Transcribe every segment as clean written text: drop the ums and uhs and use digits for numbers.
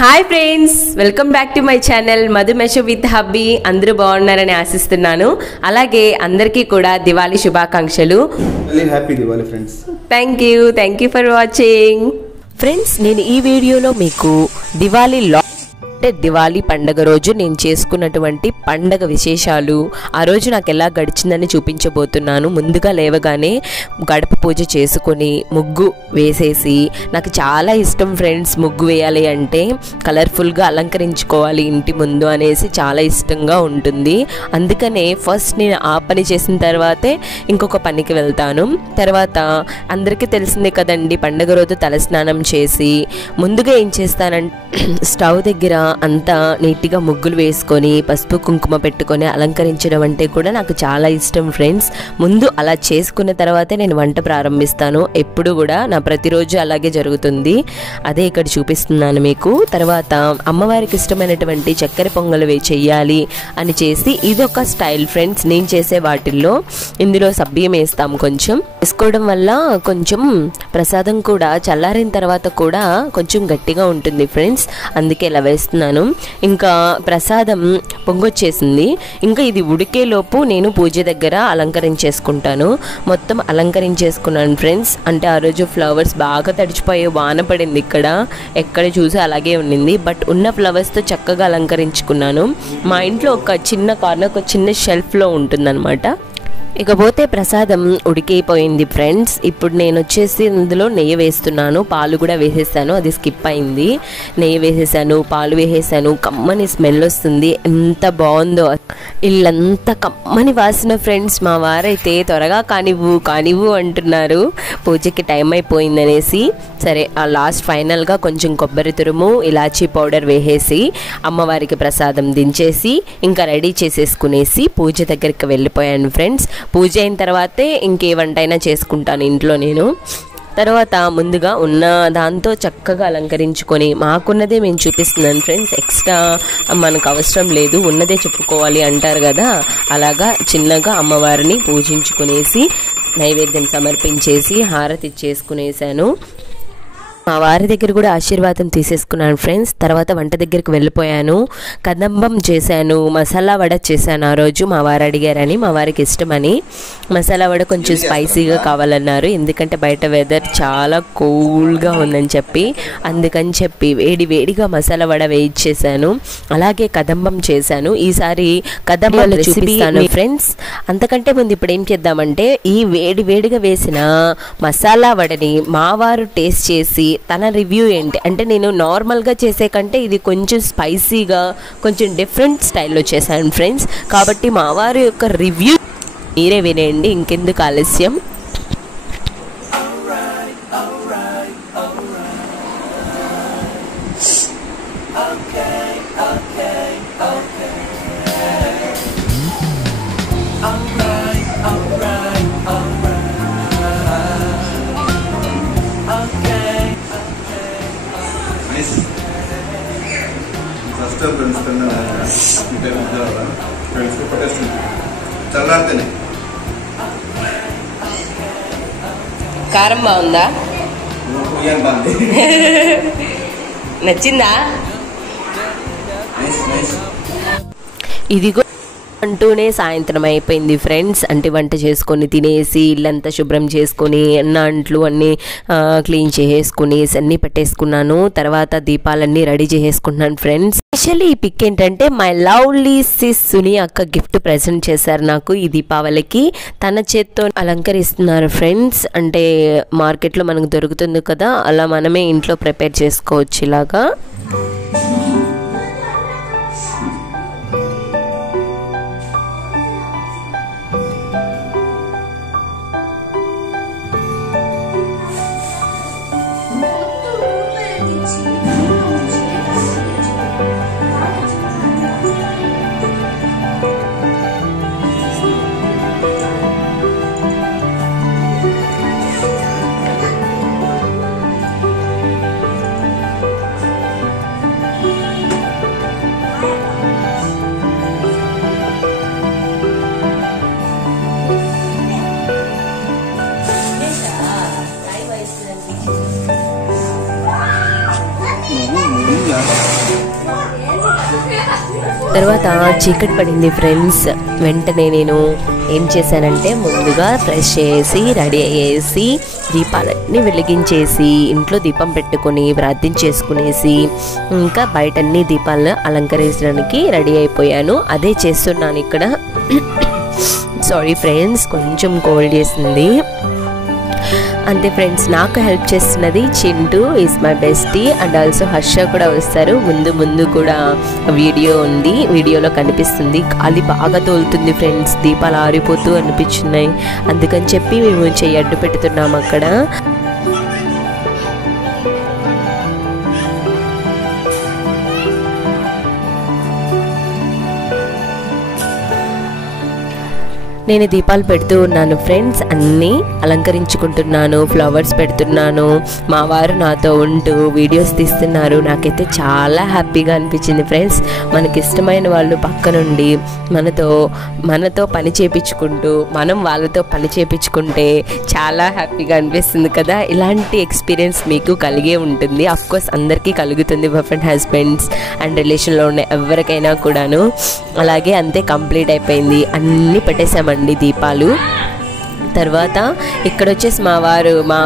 Hi friends, welcome back to my channel Madhumesha with hubby. అందరూ బాగున్నారని ఆశిస్తున్నాను. అలాగే అందరికీ కూడా దివాళీ శుభాకాంక్షలు. Happy Diwali friends. Thank you for watching. Friends, నేను ఈ వీడియోలో మీకు దివాళీ పండగ రోజు నేను చేసుకున్నటువంటి పండగ విశేషాలు, ఆ రోజు నాకు ఎలా గడిచిందని చూపించబోతున్నాను. ముందుగా లేవగానే గడప పూజ చేసుకొని ముగ్గు వేసేసి, నాకు చాలా ఇష్టం ఫ్రెండ్స్ ముగ్గు వేయాలి అంటే, కలర్ఫుల్గా అలంకరించుకోవాలి ఇంటి ముందు అనేసి చాలా ఇష్టంగా ఉంటుంది. అందుకనే ఫస్ట్ నేను ఆ పని చేసిన తర్వాతే ఇంకొక పనికి వెళ్తాను. తర్వాత అందరికీ తెలిసిందే కదండి, పండగ రోజు తలస్నానం చేసి ముందుగా ఏం చేస్తానంటే స్టవ్ దగ్గర అంతా నీట్గా ముగ్గులు వేసుకొని పసుపు కుంకుమ పెట్టుకొని అలంకరించడం అంటే కూడా నాకు చాలా ఇష్టం ఫ్రెండ్స్. ముందు అలా చేసుకున్న తర్వాతే నేను వంట ప్రారంభిస్తాను. ఎప్పుడు కూడా నా ప్రతిరోజు అలాగే జరుగుతుంది. అదే ఇక్కడ చూపిస్తున్నాను మీకు. తర్వాత అమ్మవారికి ఇష్టమైనటువంటి చక్కెర పొంగలు చెయ్యాలి అని చేసి, ఇదొక స్టైల్ ఫ్రెండ్స్ నేను చేసే వాటిల్లో. ఇందులో సబ్బియం వేస్తాం, కొంచెం వేసుకోవడం వల్ల కొంచెం ప్రసాదం కూడా చల్లారిన తర్వాత కూడా కొంచెం గట్టిగా ఉంటుంది ఫ్రెండ్స్. అందుకే ఇలా వేస్తున్నాను. ఇంకా ప్రసాదం పొంగొచ్చేసింది. ఇంకా ఇది ఉడికేలోపు నేను పూజ దగ్గర అలంకరించేసుకుంటాను. మొత్తం అలంకరించేసుకున్నాను ఫ్రెండ్స్. అంటే ఆ రోజు ఫ్లవర్స్ బాగా తడిచిపోయి వాన పడింది, ఇక్కడ ఎక్కడ చూసి అలాగే ఉండింది. బట్ ఉన్న ఫ్లవర్స్తో చక్కగా అలంకరించుకున్నాను. మా ఇంట్లో ఒక చిన్న కార్నర్, ఒక చిన్న షెల్ఫ్లో ఉంటుందన్నమాట. ఇకపోతే ప్రసాదం ఉడికిపోయింది ఫ్రెండ్స్. ఇప్పుడు నేను వచ్చేసి ఇందులో నెయ్యి వేస్తున్నాను. పాలు కూడా వేసేసాను, అది స్కిప్ అయింది. నెయ్యి వేసేసాను, పాలు వేసేసాను. కమ్మని స్మెల్ వస్తుంది, ఎంత బాగుందో. ఇల్లంతా కమ్మని వాసన ఫ్రెండ్స్. మా వారైతే త్వరగా కానివ్వు అంటున్నారు, పూజకి టైం అయిపోయిందనేసి. సరే, ఆ లాస్ట్ ఫైనల్గా కొంచెం కొబ్బరి తురుము, ఇలాచీ పౌడర్ వేసేసి అమ్మవారికి ప్రసాదం దించేసి ఇంకా రెడీ చేసేసుకునేసి పూజ దగ్గరికి వెళ్ళిపోయాను ఫ్రెండ్స్. పూజ అయిన తర్వాతే ఇంకే వంటైనా చేసుకుంటాను ఇంట్లో నేను. తర్వాత ముందుగా ఉన్న దాంతో చక్కగా అలంకరించుకొని, మాకున్నదే మేము చూపిస్తున్నాను ఫ్రెండ్స్. ఎక్స్ట్రా మనకు అవసరం లేదు, ఉన్నదే చెప్పుకోవాలి అంటారు కదా, అలాగా చిన్నగా అమ్మవారిని పూజించుకునేసి నైవేద్యం సమర్పించేసి హారతి ఇచ్చేసుకునేసాను. మా వారి దగ్గర కూడా ఆశీర్వాదం తీసేసుకున్నాను ఫ్రెండ్స్. తర్వాత వంట దగ్గరికి వెళ్ళిపోయాను. కదంబం చేశాను, మసాలా వడ చేశాను. ఆ రోజు మా వారు అడిగారని, మా వారికి ఇష్టమని మసాలా వడ కొంచెం స్పైసీగా కావాలన్నారు. ఎందుకంటే బయట వెదర్ చాలా కూల్గా ఉందని చెప్పి, అందుకని చెప్పి వేడిగా మసాలా వడ వేయించేసాను. అలాగే కదంబం చేశాను. ఈసారి కదంబం చూపిస్తాను ఫ్రెండ్స్. అంతకంటే ముందు ఇప్పుడు ఏం చేద్దామంటే, ఈ వేడిగా వేసిన మసాలా వడని మా వారు టేస్ట్ చేసి తన రివ్యూ ఏంటి అంటే, నేను నార్మల్గా చేసే కంటే ఇది కొంచెం స్పైసీగా కొంచెం డిఫరెంట్ స్టైల్లో చేశాను ఫ్రెండ్స్. కాబట్టి మా వారి యొక్క రివ్యూ మీరే వినేయండి, ఇంకెందుకు ఆలస్యం. కారం బాగుందా? నచ్చిందా? ఇదిగో అంటూనే సాయంత్రం అయిపోయింది ఫ్రెండ్స్. అంటే వంట చేసుకొని తినేసి ఇల్లంతా శుభ్రం చేసుకొని అంట్లు అన్నీ క్లీన్ చేసేసుకుని అన్నీ పెట్టేసుకున్నాను. తర్వాత దీపాలన్నీ రెడీ చేసేసుకున్నాను ఫ్రెండ్స్. స్పెషల్లీ ఈ పిక్ ఏంటంటే, మై లవ్లీ సిస్ సుని అక్క గిఫ్ట్ ప్రెజెంట్ చేశారు నాకు ఈ దీపావళికి. తన చేత్తో అలంకరిస్తున్నారు ఫ్రెండ్స్. అంటే మార్కెట్లో మనకు దొరుకుతుంది కదా, అలా మనమే ఇంట్లో ప్రిపేర్ చేసుకోవచ్చు ఇలాగా. తర్వాత చీకటి పడింది ఫ్రెండ్స్. వెంటనే నేను ఏం చేశానంటే ముందుగా ఫ్రెష్ చేసి రెడీ అయ్యేసి దీపాలన్నీ వెలిగించేసి ఇంట్లో దీపం పెట్టుకొని ప్రార్థించేసుకునేసి ఇంకా బయటన్ని దీపాలను అలంకరించడానికి రెడీ అయిపోయాను. అదే చేస్తున్నాను ఇక్కడ. సారీ ఫ్రెండ్స్, కొంచెం కోల్డ్ చేసింది అంతే ఫ్రెండ్స్. నాకు హెల్ప్ చేస్తున్నది Chintu is my bestie and also Harsha కూడా వస్తారు. ముందు కూడా వీడియో ఉంది, వీడియోలో కనిపిస్తుంది. గాలి బాగా తోలుతుంది ఫ్రెండ్స్, దీపాలు ఆరిపోతూ అనిపించున్నాయి. అందుకని చెప్పి మేము చెయ్యి అడ్డు పెడుతున్నాము అక్కడ. నేను దీపాలు పెడుతూ ఉన్నాను ఫ్రెండ్స్, అన్నీ అలంకరించుకుంటున్నాను, ఫ్లవర్స్ పెడుతున్నాను. మా వారు నాతో ఉంటూ వీడియోస్ తీస్తున్నారు. నాకైతే చాలా హ్యాపీగా అనిపించింది ఫ్రెండ్స్. మనకి ఇష్టమైన వాళ్ళు పక్క నుండి మనతో పని చేపించుకుంటూ మనం వాళ్ళతో పని చేపించుకుంటే చాలా హ్యాపీగా అనిపిస్తుంది కదా. ఇలాంటి ఎక్స్పీరియన్స్ మీకు కలిగే ఉంటుంది. అఫ్కోర్స్ అందరికీ కలుగుతుంది, వైఫ్ అండ్ హస్బెండ్స్ అండ్ రిలేషన్లో ఉన్న ఎవరికైనా కూడాను. అలాగే అంతే, కంప్లీట్ అయిపోయింది. అన్నీ పెట్టేశామండి దీపాలు. తర్వాత ఇక్కడ వచ్చేసి మా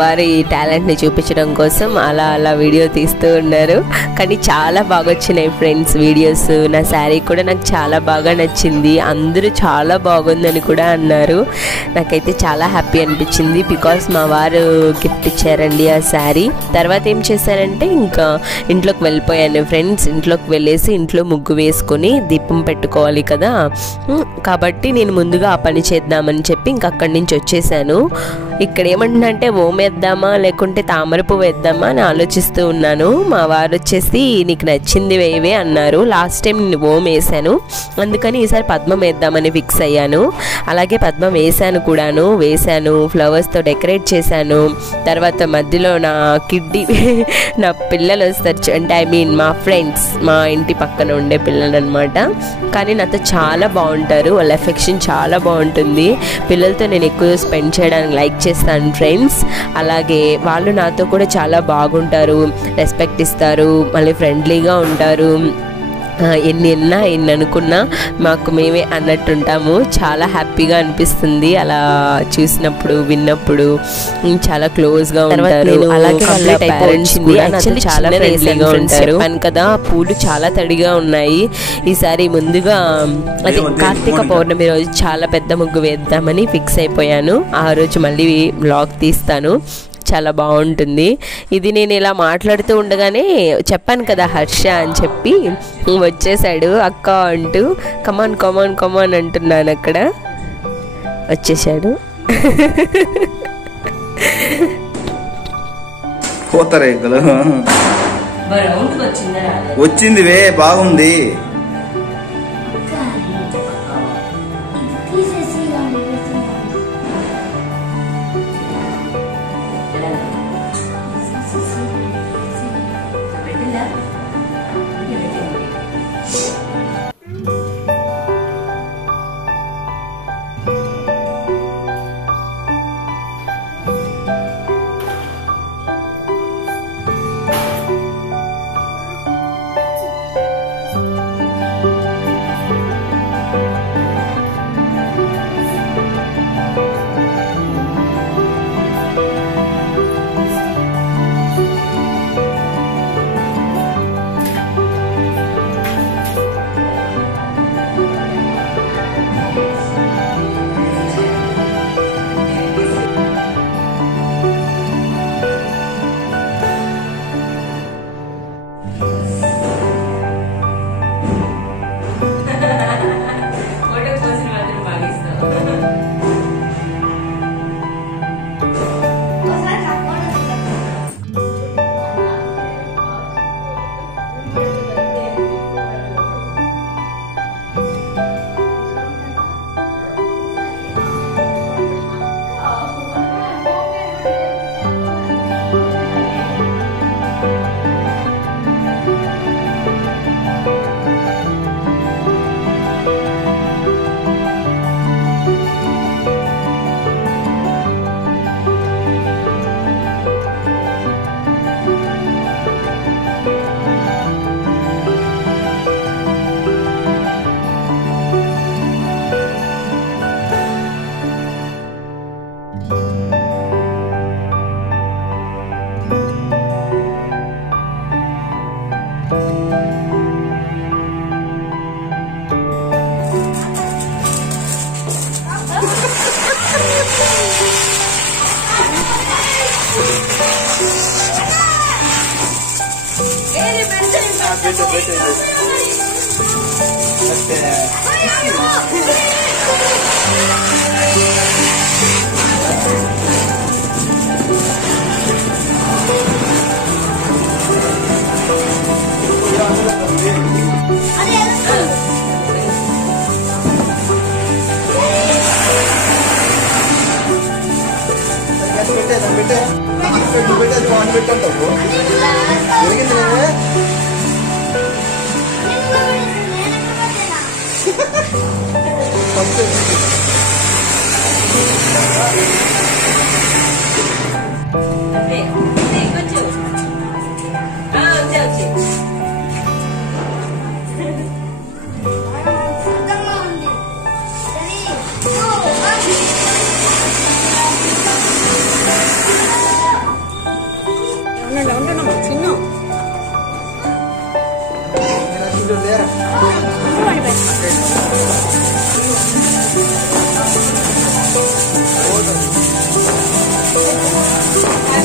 వారి టాలెంట్ని చూపించడం కోసం అలా వీడియో తీస్తూ ఉన్నారు. కానీ చాలా బాగా వచ్చినాయి ఫ్రెండ్స్ వీడియోస్. నా శారీ కూడా నాకు చాలా బాగా నచ్చింది. అందరూ చాలా బాగుందని కూడా అన్నారు. నాకైతే చాలా హ్యాపీ అనిపించింది బికాస్ మా వారు గిఫ్ట్ ఇచ్చారండి ఆ శారీ. తర్వాత ఏం చేశానంటే ఇంకా ఇంట్లోకి వెళ్ళిపోయాను ఫ్రెండ్స్. ఇంట్లోకి వెళ్ళేసి ఇంట్లో ముగ్గు వేసుకొని దీపం పెట్టుకోవాలి కదా, కాబట్టి నేను ముందుగా ఆ పని చేద్దామని చెప్పి ఇంక అక్కడి నుంచి వచ్చేసాను. ఇక్కడ ఏమంటున్నంటే ఓం వేద్దామా లేకుంటే తామర పువ్వు వేద్దామా అని ఆలోచిస్తూ ఉన్నాను. మా వారు వచ్చేసి నీకు నచ్చింది వేవే అన్నారు. లాస్ట్ టైం నేను ఓం వేసాను, అందుకని ఈసారి పద్మం వేద్దామని ఫిక్స్ అయ్యాను. అలాగే పద్మం వేసాను, ఫ్లవర్స్తో డెకరేట్ చేశాను. తర్వాత మధ్యలో నా నా పిల్లలు వస్తారు, అంటే ఐ మీన్ మా ఫ్రెండ్స్, మా ఇంటి పక్కన ఉండే పిల్లలు అనమాట. కానీ నాతో చాలా బాగుంటారు, వాళ్ళ ఎఫెక్షన్ చాలా బాగుంటుంది. పిల్లలతో నేను ఎక్కువ స్పెండ్ చేయడానికి లైక్ చేస్తాను ఫ్రెండ్స్. అలాగే వాళ్ళు నాతో కూడా చాలా బాగుంటారు, రెస్పెక్ట్ ఇస్తారు, మళ్ళీ ఫ్రెండ్లీగా ఉంటారు. ఎన్ని అనుకున్నా మాకు మేమే అన్నట్టుంటాము. చాలా హ్యాపీగా అనిపిస్తుంది అలా చూసినప్పుడు, విన్నప్పుడు. చాలా క్లోజ్గా ఉంటారు. అలాగే చాలా ఫ్రెండ్లీగా ఉంటారు. అని కదా, పూలు చాలా తడిగా ఉన్నాయి. ఈసారి ముందుగా అదే కార్తీక పౌర్ణమి రోజు చాలా పెద్ద ముగ్గు వేద్దామని ఫిక్స్ అయిపోయాను. ఆ రోజు మళ్ళీ వ్లాగ్ తీస్తాను, చాలా బాగుంటుంది. ఇది నేను ఇలా మాట్లాడుతూ ఉండగానే చెప్పాను కదా హర్ష అని చెప్పి వచ్చేసాడు అక్క అంటూ. కమాన్ అంటున్నాను, అక్కడ వచ్చేసాడు. వచ్చింది వే, బాగుంది.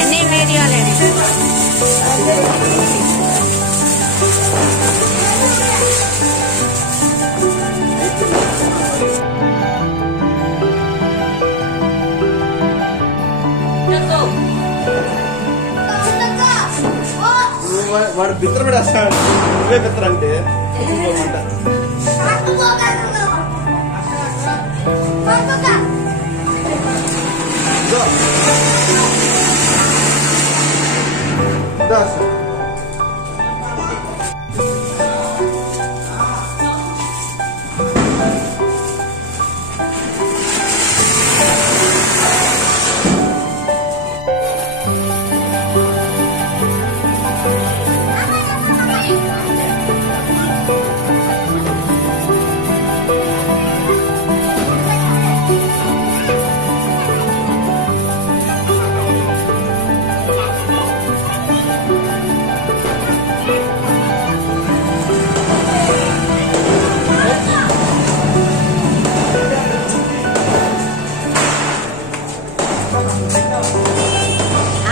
అన్ని వీడియోలే వాడు బిత్తర పడేస్తాడు. నువ్వే బిత్తర అంటే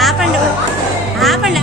ఆపండి ఆపండి.